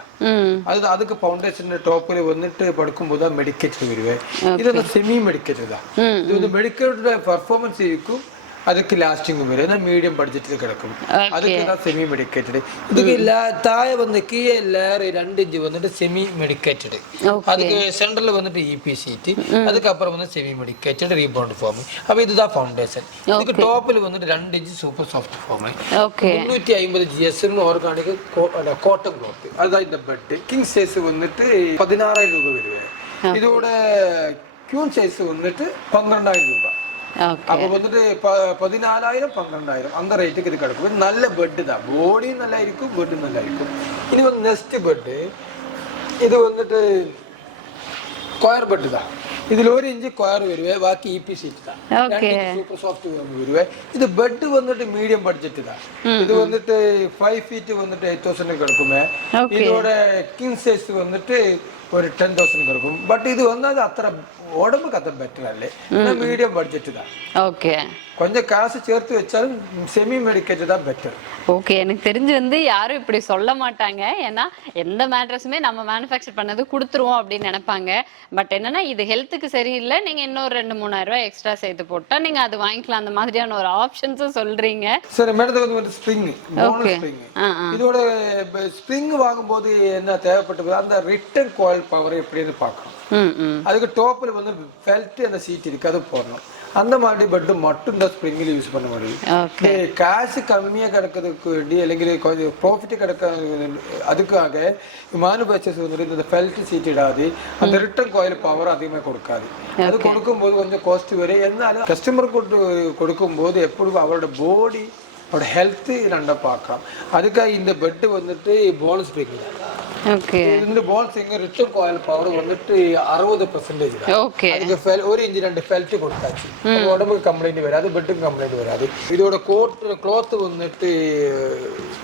அது அதுக்கு ஃபவுண்டேஷன் டாப்ல வந்துட்டு படுக்கும்போது தான் மெடிக்கேட்டட் வருவேன். இது வந்து செமி மெடிக்கேட்டட் தான். இது வந்து மெடிக்கேட்டோட பர்ஃபார்மன்ஸ் இருக்கும், அதுக்கு லாஸ்டிங் வரும், மீடியம் பட்ஜெட்டில் கிடக்கும். அதுக்கு தான் செமி மெடிக்கேட்டட். இதுக்கு தாய வந்து கீழே லேயர் 2 இன்ச் வந்துட்டு செமி மெடிக்கேட்டட். அதுக்கு சென்டர்ல வந்துட்டு இபி சீட், அதுக்கப்புறம் வந்து செமி மெடிக்கேட்டட் ரீபவுண்ட் ஃபார்ம். அப்போ இதுதான் ஃபவுண்டேஷன். இதுக்கு டாப்பில் வந்துட்டு 2 inch super soft foam. 350 GSM organic cotton cloth. அதுதான் இந்த பெட். கிங் சைஸ் வந்துட்டு 16,000 ரூபாய் வருவேன். இதோட கியூன் சைஸ் வந்துட்டு 12,000 ரூபாய். அப்போ வந்துட்டு 14,000 12,000 அந்த ரேட்டுக்கு இது கிடக்கும். நல்ல பெட்டு தான், பாடியும் நல்லா இருக்கும், பெட்டும் நல்லா இருக்கும். இது வந்து நெக்ஸ்ட் பெட்டு. இது வந்துட்டு ஸ்கொயர் பெட்டு தான். இதுல 1 இன்ச் ஸ்கொயர் வருவேன், பாக்கி இபி சீட் தான். சூப்பர் சாஃப்ட் வருவேன். இது பெட் வந்துட்டு மீடியம் பட்ஜெட் தான். இது வந்துட்டு 5 feet வந்துட்டு 8,000 கிடக்குமே. இதோட கிங் சைஸ் வந்துட்டு ஒரு 10,000 கிடக்கும். பட் இது வந்து அது அத்தனை உடம்புக்கு அத்தனை பெட்டர் இல்லை, மீடியம் பட்ஜெட் தான். ஓகே. கொஞ்சம் காசு சேர்த்து வச்சாலும் செமி மெடிக்கேட்டட் தான் பெட்டர். ஓகே, எனக்கு தெரிஞ்சு வந்து யாரும் இப்படி சொல்ல மாட்டாங்க. ஏன்னா எந்த மேட்ரஸுமே நம்ம மேனுஃபேக்சர் பண்ணது கொடுத்துருவோம் அப்படின்னு நினைப்பாங்க. பட் என்னன்னா இது ஹெல்த்துக்கு சரியில்லை, நீங்க இன்னொரு 2-3,000 ரூபாய் எக்ஸ்ட்ரா சேர்த்து போட்டா நீங்க அது வாங்கிக்கலாம். அந்த மாதிரியான ஒரு ஆப்ஷன்ஸும் சொல்றீங்க. சரி மேடம், வந்து ஸ்ப்ரிங். இதோட ஸ்ப்ரிங் வாங்கும்போது என்ன தேவைப்பட்டது, அந்த ரிட்டர்ன் காயில் பவர் எப்படின்னு பார்க்கணும். அதுக்கு டாப்ல வந்து ஃபெல்ட் அந்த சீட் இருக்கு, அது போடணும். அந்த மாதிரி பெட்டு மட்டும் இந்த ஸ்ப்ரிங்கில் யூஸ் பண்ண முடியும். காசு கம்மியாக கிடக்கிறதுக்கு வேண்டி അല്ലെങ്കിൽ கொஞ்சம் ப்ராஃபிட் கிடக்க அதுக்காக மேனுஃபேக்சர்ஸ் வந்துட்டு இந்த ஃபெல்ட் சீட் இடாது, அந்த ரிட்டர்ன் காயில் பவர் அதிகமாக கொடுக்காது. அது கொடுக்கும்போது கொஞ்சம் காஸ்ட் வரும். എന്നാലും கஸ்டமருக்கு கொடுக்கும்போது எப்பொழுதும் அவரோட பாடி அவரோட ஹெல்த்து நல்லா பார்க்கலாம். அதுக்காக இந்த பெட்டு வந்துட்டு போன் ஸ்ப்ரிங். இந்த phone spring return coil power வந்துட்டு 60%. அதுக்கு 1 இன்ச் 2 ஃபெல்ட் கொடுத்தாச்சு. உடம்புக்கு கம்ப்ளைண்ட் வராது, பெட்டுக்கு கம்ப்ளைண்ட் வராது. இதோட கிளாத் வந்துட்டு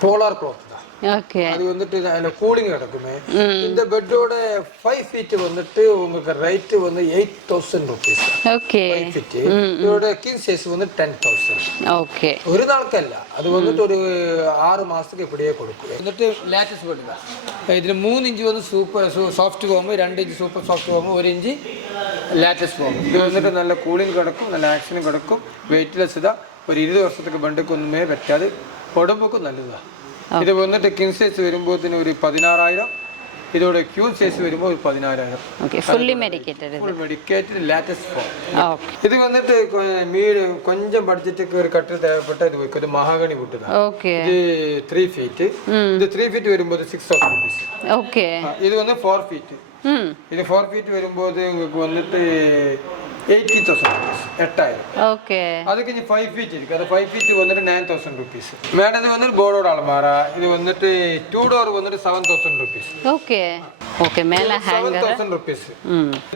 போலார் கிளாத் தான். அது வந்துட்டு கூலிங் நடக்குமே. இந்த பெட்டோட 5 feet வந்துட்டு உங்களுக்கு ரைட் வந்து 8,000 rupees. 5 feet. இதோட கிங் சைஸ் வந்து 10,000. ஒரு நாளுக்கு இல்ல, அது வந்துட்டு ஒரு 6 மாசத்துக்கு இப்படியே கொடுக்கும். வந்துட்டு லேட்டஸ்ட் பெட் தான். இதுல 3 இன்ச் வந்து super soft foam, 2 inch super soft foam, 1 inch latest foam. இது வந்துட்டு நல்ல கூலிங் கிடக்கும், நல்ல ஆக்ஷனும் கிடக்கும், வெயிட்லெஸ் தான். ஒரு 20 வருஷத்துக்கு பெண்டுக்கு ஒன்றுமே வெட்டாது, உடம்புக்கும் நல்லதுதான். இது வந்துட்டு கிங் சைஸ் வரும்போது ஒரு 16,000. இதோட கியூன் சைஸ் வரும்போது ஒரு 16,000. Fully medicated. Full medicated latest foam. இது வந்துட்டு கொஞ்சம் பட்ஜெட்டுக்கு ஒரு கட்டில் தேவைப்பட்ட இது வைக்கிறது மகாகனி வுட் தான். இது 3 feet. இது 3 feet வரும்போது 6,000 rupees. இது வந்து 4 feet. இது 4 feet வரும்போது உங்களுக்கு வந்துட்டு 80,000 rupees. 8,000. அதுக்கு இங்கே 5 feet இருக்கு. அது 5 feet வந்துட்டு 9,000 rupees. மேடம் இது வந்து போர்டோட அலமாரா. இது வந்துட்டு 2 door வந்துட்டு 7,000 rupees. மேல ஹேங்கர் 7,000 rupees.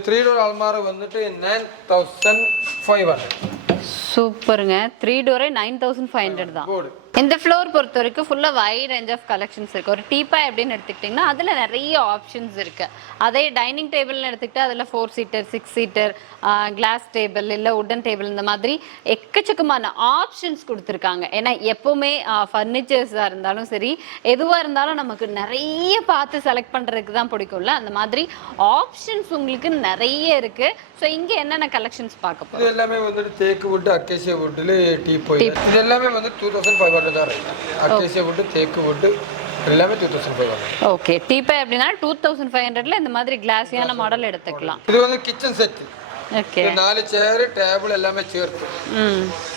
3 door அலமாரா வந்துட்டு 9,500. சூப்பருங்க. 3 door 9,500 தான். இந்த ஃப்ளோர் பொறுத்த வரைக்கும் ஃபுல்லாக வைட் ரேஞ்ச் ஆஃப் கலெக்ஷன்ஸ் இருக்குது. ஒரு டீபாய் அப்படின்னு எடுத்துக்கிட்டிங்கன்னா அதில் நிறைய ஆப்ஷன்ஸ் இருக்குது. அதே டைனிங் டேபிள்னு எடுத்துக்கிட்டால் அதில் 4 சீட்டர் 6 சீட்டர் கிளாஸ் டேபிள் இல்லை உட்டன் டேபிள் இந்த மாதிரி எக்கச்சக்கமான ஆப்ஷன்ஸ் கொடுத்துருக்காங்க. ஏன்னா எப்போவுமே ஃபர்னிச்சர்ஸாக இருந்தாலும் சரி எதுவாக இருந்தாலும் நமக்கு நிறைய பார்த்து செலக்ட் பண்ணுறதுக்கு தான் பிடிக்கும்ல, அந்த மாதிரி ஆப்ஷன்ஸ் உங்களுக்கு நிறைய இருக்குது. ஸோ இங்கே என்னென்ன கலெக்ஷன்ஸ் பார்க்க போகிறோம்? இது எல்லாமே வந்துட்டு தேக்கு வுட் அக்கேசியா வுட்டில் டீபாய். இது எல்லாமே வந்து 2500 தான் ரேட். அக்கேசியா வுட் தேக்கு வுட் எல்லாமே 2500. ஓகே, டீபாய் அப்படின்னா 2500ல இந்த மாதிரி கிளாஸியான மாடல் எடுத்துக்கலாம். இது வந்து kitchen set. Okay, 4 chair table எல்லாமே சேர்த்து.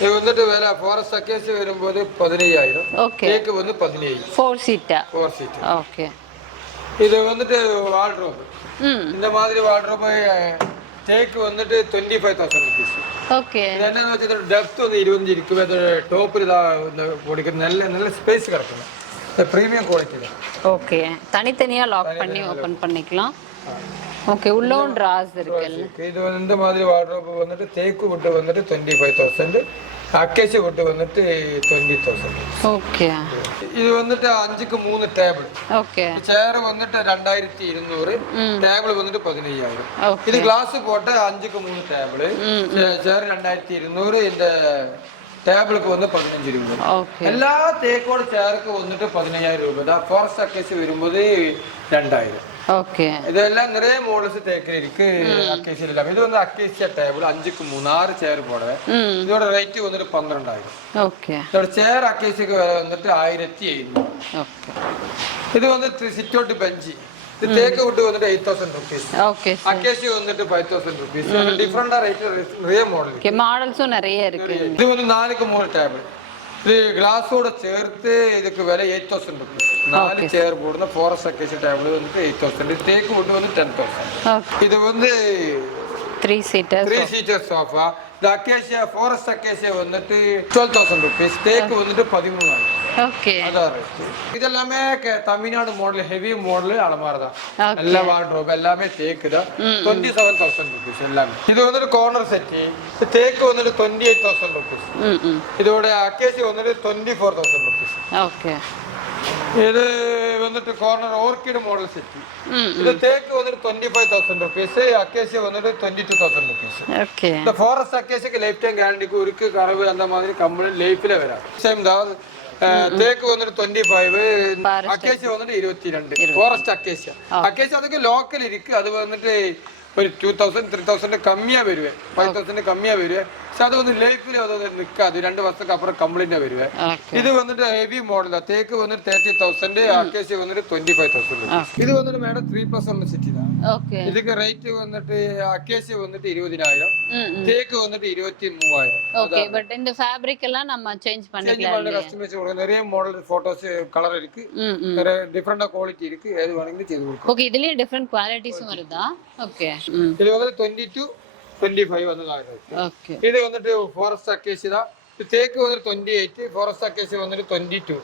இது வந்துட்டு வேலை ஃபாரஸ்ட் அக்கேசி வரும்போது 15000. ஓகே, தேக்கு வந்து 15000. 4 சீட்டர். 4 சீட். ஓகே, இது வந்துட்டு வார்ட்ரோப். இந்த மாதிரி வார்ட்ரோப் தேக்கு வந்துட்டு 25000 rupees. ஓகே, என்னன்னு വെച്ചാൽ ഡെപ്ത് ഒന്ന് 20 ഇരിക്കും. അത് ടോപ്പിൽ ഇതാ കൊടുക്കുന്ന നല്ല സ്പേസ് കിടക്കണം. Premium quality. ஓகே, தனித்தனியா லாக் பண்ணி ஓபன் பண்ணிக்கலாம். ஓகே, உள்ளவும் டிராஸ் இருக்குல்ல. இது இந்த மாதிரி வார்ட்ரோப் வந்துட்டு தேக்கு வுட் வந்துட்டு 25000, அக்கேசி வுட் வந்துட்டு 20000. ஓகே, இது வந்துட்டு 5க்கு 3 டேபிள். ஓகே, சேர் வந்துட்டு 2200, டேபிள் வந்துட்டு 15000. ஓகே, இது கிளாஸ் போட்ட 5க்கு 3 டேபிள். சேர் 2200, இந்த ടേബിൾക്ക് വന്ന് 15 രൂപ. എല്ലാ തേക്കോട് ചേർക്ക് വന്നിട്ട് 15000 രൂപ. ഫോറസ്റ്റ് അക്കേസി വരുമ്പോൾ 2000. ஓகே, இதெல்லாம் நிறைய மாடல்ஸ் தேக்கில் இருக்கு. அக்கேசியா இல்லாம இது வந்து அக்கேசியா டேபிள் 5க்கு 3 6 சேர் போட. இதோட ரேட் வந்துட்டு 12000. ஓகே, இதோட சேர் அக்கேசிக்கு வந்துட்டு 1500. ஓகே, இது வந்து சிட் அவுட் பெஞ்ச். இது தேக்கு வுட் வந்துட்டு 8000 rupees. ஓகே, அக்கேசியா வந்துட்டு 5000 rupees. டிஃபரண்டா ரேட் நிறைய மாடல். ஓகே, மாடல்ஸும் நிறைய இருக்கு. இது வந்து 4க்கு 3 டேபிள். இது கிளாஸோட சேர்த்து இதுக்கு விலை 8000 rupees. 4 சேர் போடுற ஃபாரஸ்ட் அக்கேசியா டேபிள் வந்து 8000. தேக்கு வுட் வந்து 10000. இது வந்து 3 சீட்டர் சோஃபா. இந்த அக்கேசியா ஃபாரஸ்ட் அக்கேசியா வந்துட்டு 12000 rupees. தேக்கு வந்துட்டு 13000. ஓகே, அதான் இதெல்லாமே தமிழ்நாடு மாடல் ஹெவி மாடல் அலமாரி தான். எல்லா வார்ட்ரோப் எல்லாமே தேக்கு தான். 27000 rupees எல்லாமே. இது வந்துட்டு கார்னர் செட். தேக்கு வந்துட்டு 28000 rupees. இதோட அக்கேசி வந்துட்டு 24000 rupees. ஓகே, இது வந்துட்டு கார்னர் ஆர்கிட் மாடல் செட். இது தேக்கு வந்துட்டு 25000 rupees. அக்கேசி வந்துட்டு 22000 rupees. ஓகே, இந்த ஃபாரஸ்ட் அக்கேசிக்கு லைஃப் டைம் கேரண்டிக்கு இருக்கு. கரவு அந்த மாதிரி கம்பெனி லைஃப்ல வராது. சேம் தான். தேக்கு வந்துட்டு 25, அக்கேசியா வந்துட்டு 22. Forest acacia. அக்கேசியா அதுக்கு லோக்கல் இருக்கு. அது வந்துட்டு ஒரு 2000 3000 கம்மியா வருவேன். 5000 கம்மியா வருவேன். அது வந்து லைஃப்ல அது நிற்காது. 2 வருஷத்துக்கு அப்புறம் கம்ப்ளைண்டா வருவேன். இது வந்துட்டு ஹெவி மாடல் தான். தேக்கு வந்துட்டு 30000, அக்கேசியா வந்துட்டு 25000. இது வந்துட்டு மேடம் 3+1 சிட்டி தான். ஓகே, இதுக்கு ரேட் வந்துட்டு அக்கேசியா வந்துட்டு 20000, தேக்கு வந்துட்டு 23000. ஓகே, பட் இந்த ஃபேப்ரிக் எல்லாம் நம்ம சேஞ்ச் பண்ணிக்கலாம். கஸ்டமைஸ் நிறைய மாடல் போட்டோஸ் கலர் இருக்கு. நிறைய டிஃபரண்டா குவாலிட்டி இருக்கு. எது வேணும்னு செய்து கொடுக்கும். ஓகே, இதுலயே டிஃபரண்ட் குவாலிட்டிஸும் வருதா? ஓகே, இது வந்து 22 25 வந்து ஆகுது. ஓகே, இது வந்துட்டு ஃபாரஸ்ட் அக்கேசி தான். இது தேக்கு வந்து 28, ஃபாரஸ்ட் அக்கேசி வந்துட்டு 22.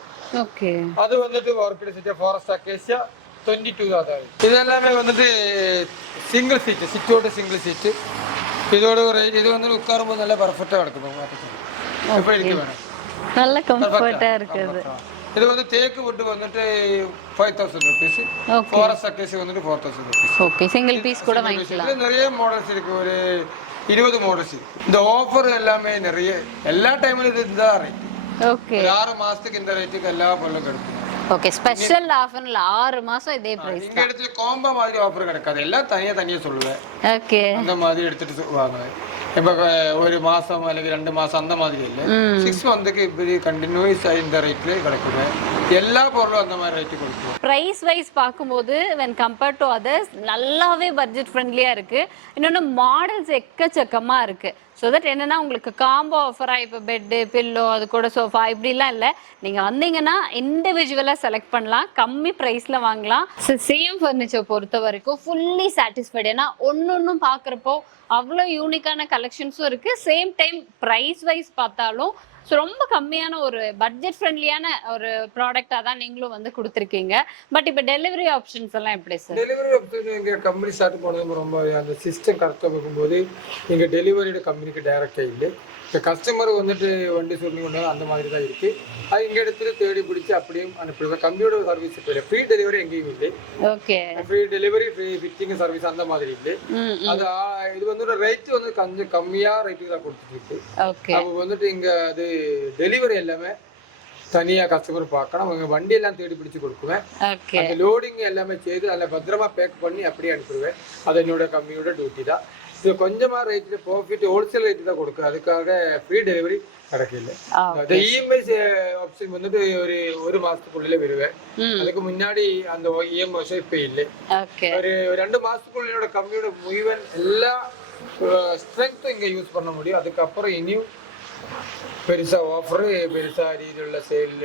ஓகே, அது வந்துட்டு ஆர்கிட் செட் ஃபாரஸ்ட் அக்கேசியா 22 தான். இது எல்லாமே வந்துட்டு சிங்கிள் சீட். சிட்டோட சிங்கிள் சீட். இதோட ஒரு இது வந்து உட்காரும்போது நல்லா பர்ஃபெக்ட்டா இருக்கும். எப்படி இருக்கு மேடம்? நல்ல கம்ஃபர்ட்டா இருக்குது. இது வந்து தேக்கு வுட் வந்துட்டு 5000 rupees. ஃபாரஸ்ட் அக்கேசி வந்துட்டு 4000 rupees. ஓகே, சிங்கிள் பீஸ் கூட வாங்கிக்கலாம். நிறைய மாடல்ஸ் இருக்கு. ஒரு 20 மாடல்ஸ். இந்த ஆஃபர் எல்லாமே நிறைய எல்லா டைம்ல இது இந்த ரேட். ஓகே, 6 மாசத்துக்கு இந்த ரேட்டுக்கு எல்லா பொருளும் கிடைக்கும். ஓகே, ஸ்பெஷல் ஆஃபர்ல 6 மாசம் இதே பிரைஸ். இந்த இடத்துல காம்போ மாதிரி ஆஃபர் கிடைக்காது. எல்லாம் தனியா சொல்லுவேன். ஓகே, அந்த மாதிரி எடுத்துட்டு வாங்குவேன். இப்ப ஒரு மாசம் அல்லது 2 மாசம் அந்த மாதிரி இல்ல. 6 மந்த்துக்கு இப்படி கண்டினியூஸ் இந்த ரேட்ல கிடைக்குது. எல்லா பொருளும் அந்த மாதிரி ரேட்டு கொடுக்கும். பிரைஸ் வைஸ் பார்க்கும்போது when compared to others நல்லாவே பட்ஜெட் ஃப்ரெண்ட்லியா இருக்கு. இன்னொன்று மாடல்ஸ் எக்கச்சக்கமா இருக்கு. ஸோ தட் என்னன்னா உங்களுக்கு காம்போ ஆஃபராக இப்போ பெட்டு பில்லோ அது கூட சோஃபா இப்படிலாம் இல்லை. நீங்கள் வந்தீங்கன்னா இண்டிவிஜுவலாக செலக்ட் பண்ணலாம். கம்மி ப்ரைஸில் வாங்கலாம். ஸோ சிஎம் ஃபர்னிச்சர் பொறுத்த வரைக்கும் ஃபுல்லி சாட்டிஸ்ஃபைடு. ஏன்னா ஒன்றும் பார்க்குறப்போ அவ்வளோ யூனிக்கான கலெக்ஷன்ஸும் இருக்குது. சேம் டைம் ப்ரைஸ் வைஸ் பார்த்தாலும் ஸோ ரொம்ப கம்மியான ஒரு பட்ஜெட் ஃப்ரெண்ட்லியான ஒரு ப்ராடக்டாக தான் நீங்களும் வந்து கொடுத்துருக்கீங்க. பட் இப்போ டெலிவரி ஆப்ஷன்ஸ் எல்லாம் எப்படி சார்? டெலிவரி ஆப்ஷன் எங்கள் கம்பெனி ஸ்டார்ட் பண்ணது ரொம்ப அந்த சிஸ்டம் கரெக்டாக பார்க்கும்போது எங்கள் டெலிவரியோட கம்பெனிக்கு டைரக்டாக இல்லை. இப்போ கஸ்டமர் வந்துட்டு வண்டி சொல்லி கொண்டு அந்த மாதிரி தான் இருக்குது. அது இங்கே இடத்துல தேடி பிடிச்சி அப்படியும் அனுப்பிடுவேன். கம்பியோட சர்வீஸ் இப்போ இல்லை. ஃப்ரீ டெலிவரி எங்கேயும் இல்லை. Okay. Free delivery, free fitting service அந்த மாதிரி இல்லை. அது இது வந்து ரேட்டு வந்து கொஞ்சம் கம்மியாக ரேட்டுக்கு தான் கொடுத்துருக்கு. அப்போ வந்துட்டு இங்கே அது டெலிவரி எல்லாமே தனியாக கஸ்டமர் பார்க்கணும். அவங்க வண்டி எல்லாம் தேடி பிடிச்சி கொடுக்குவேன். அந்த லோடிங் எல்லாமே செய்து அதில் பத்திரமா பேக் பண்ணி அப்படியே அனுப்பிடுவேன். அது என்னோட கம்பெனியோட டியூட்டி தான். இது கொஞ்சமாக ரேட்டில் ப்ராஃபிட் ஹோல்சேல் ரேட்டு தான் கொடுக்கும். அதுக்காக ஃப்ரீ டெலிவரி கிடைக்கல. அந்த இஎம்ஐ ஆப்ஷன் வந்துட்டு ஒரு மாசத்துக்குள்ளே வருவேன். அதுக்கு முன்னாடி அந்த இஎம்ஐ இப்போ இல்லை. ஒரு 2 மாசத்துக்குள்ள கம்பெனியோட முழுவன் எல்லா ஸ்ட்ரென்த்தும் இங்கே யூஸ் பண்ண முடியும். அதுக்கப்புறம் இனியும் பெருசா ஆஃபர், பெருசா ரீதியுள்ள சேல்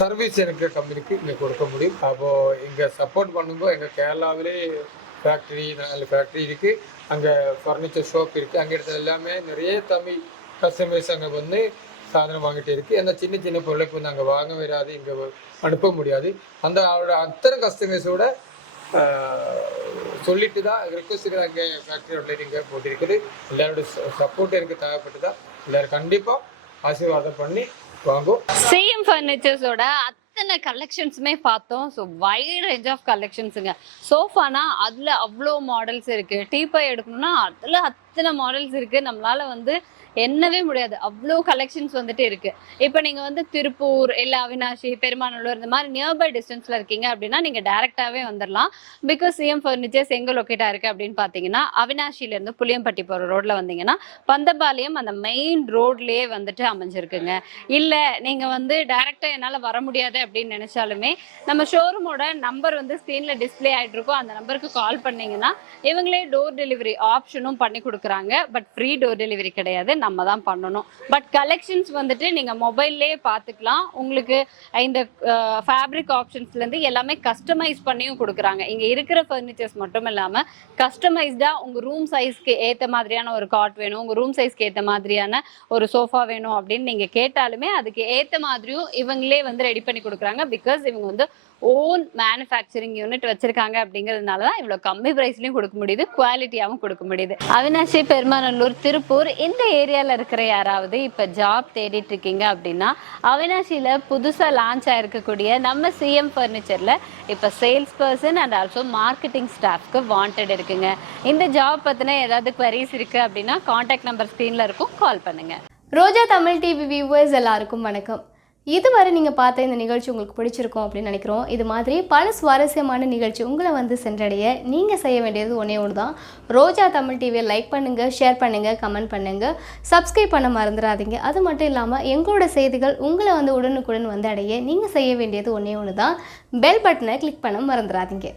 சர்வீஸ் எனக்கு கம்பெனிக்கு இங்கே கொடுக்க முடியும். அப்போ இங்கே சப்போர்ட் பண்ணும்போது எங்கள் கேரளாவிலே ஃபேக்ட்ரி, 4 ஃபேக்ட்ரி இருக்கு. அங்கே ஃபர்னிச்சர் ஷாப் இருக்கு. அங்கே இடத்துல எல்லாமே நிறைய தமிழ் கஸ்டமர்ஸ் அங்கே வந்து சாதனம் வாங்கிட்டு இருக்கு. அந்த சின்ன சின்ன பொருளுக்கு வந்து அங்கே வாங்க வராது, இங்கே அனுப்ப முடியாது. அந்த அவரோட அத்தனை கஸ்டமர்ஸோட சொல்லிட்டு தான் ரிக்வஸ்ட்டுக்கு அங்கே ஃபேக்ட்ரி அவுட்லெட் இங்கே போட்டிருக்குது. எல்லாரோட சப்போர்ட் எனக்கு தேவைப்பட்டு தான் எல்லாரும் கண்டிப்பாக ஆசீர்வாதம் பண்ணி வாங்கும். சிஎம் ஃபர்னிச்சர்ஸோட அத்தனை கலெக்ஷன்ஸுமே பார்த்தோம். ஸோ வைட் ரேஞ்ச் ஆஃப் கலெக்ஷன்ஸுங்க. சோஃபானா அதில் அவ்வளோ மாடல்ஸ் இருக்குது. டீப்பை எடுக்கணும்னா அதில் அத்தனை மாடல்ஸ் இருக்குது. நம்மளால் வந்து எண்ணவே முடியாது, அவ்வளோ கலெக்ஷன்ஸ் வந்துட்டு இருக்கு. இப்போ நீங்க வந்து திருப்பூர் இல்லை அவினாஷி, பெருமாநல்லூர் இந்த மாதிரி நியர்பை டிஸ்டன்ஸ்ல இருக்கீங்க அப்படின்னா நீங்க டைரக்டாவே வந்துடலாம். பிகாஸ் சிஎம் ஃபர்னிச்சர்ஸ் எங்க லொக்கேட்டா இருக்கு அப்படின்னு பாத்தீங்கன்னா அவினாஷில இருந்து புளியம்பட்டி போற ரோட்ல வந்தீங்கன்னா பந்தபாளையம் அந்த மெயின் ரோட்லயே வந்துட்டு அமைஞ்சிருக்குங்க. இல்ல நீங்க வந்து டைரக்டா என்னால வர முடியாது அப்படின்னு நினைச்சாலுமே நம்ம ஷோரூமோட நம்பர் வந்து ஸ்கிரீன்ல டிஸ்பிளே ஆயிட்டு இருக்கும். அந்த நம்பருக்கு கால் பண்ணீங்கன்னா இவங்களே டோர் டெலிவரி ஆப்ஷனும் பண்ணி கொடுக்குறாங்க. பட் ஃப்ரீ டோர் டெலிவரி கிடையாது, நம்ம தான் பண்ணணும். பட் கலெக்ஷன்ஸ் வந்துட்டு நீங்க மொபைல்லேயே பார்த்துக்கலாம். உங்களுக்கு இந்த ஃபேப்ரிக் ஆப்ஷன்ஸ்ல இருந்து எல்லாமே கஸ்டமைஸ் பண்ணியும் கொடுக்குறாங்க. இங்க இருக்கிற ஃபர்னிச்சர்ஸ் மட்டும் இல்லாம கஸ்டமைஸ்டா உங்க ரூம் சைஸ்க்கு ஏத்த மாதிரியான ஒரு காட் வேணும், உங்க ரூம் சைஸ்க்கு ஏத்த மாதிரியான ஒரு சோஃபா வேணும் அப்படின்னு நீங்க கேட்டாலுமே அதுக்கு ஏத்த மாதிரியும் இவங்களே வந்து ரெடி பண்ணி கொடுக்குறாங்க. பிகாஸ் இவங்க வந்து ஓன் மேனுஃபேக்சரிங் யூனிட் வச்சிருக்காங்க அப்படிங்கிறதுனால தான் இவ்வளோ கம்மி ப்ரைஸ்லையும் கொடுக்க முடியுது, குவாலிட்டியாகவும் கொடுக்க முடியுது. அவினாஷி, பெருமாநல்லூர், திருப்பூர் இந்த ஏரியாவில் இருக்கிற யாராவது இப்போ ஜாப் தேடிட்டு இருக்கீங்க அப்படின்னா அவினாஷியில் புதுசாக லான்ச் ஆயிருக்கக்கூடிய நம்ம சிஎம் ஃபர்னிச்சரில் இப்போ sales person and also marketing ஸ்டாஃப்க்கு வாண்டட் இருக்குங்க. இந்த ஜாப் பற்றின ஏதாவது குவரிஸ் இருக்குது அப்படின்னா கான்டாக்ட் நம்பர் ஸ்க்ரீனில் இருக்கும், கால் பண்ணுங்கள். ரோஜா தமிழ் டிவி வியூவர்ஸ் எல்லாருக்கும் வணக்கம். இதுவரை நீங்கள் பார்த்த இந்த நிகழ்ச்சி உங்களுக்கு பிடிச்சிருக்கும் அப்படின்னு நினைக்கிறோம். இது மாதிரி பல சுவாரஸ்யமான நிகழ்ச்சி உங்களை வந்து சென்றடைய நீங்கள் செய்ய வேண்டியது ஒன்றே ஒன்று தான். ரோஜா தமிழ் டிவியை லைக் பண்ணுங்கள், ஷேர் பண்ணுங்கள், கமெண்ட் பண்ணுங்கள், சப்ஸ்கிரைப் பண்ண மறந்துடாதீங்க. அது மட்டும் இல்லாமல் எங்களோட செய்திகள் உங்களை வந்து உடனுக்குடன் வந்து அடைய நீங்கள் செய்ய வேண்டியது ஒன்றே ஒன்று தான், பெல் பட்டனை கிளிக் பண்ண மறந்துடாதீங்க.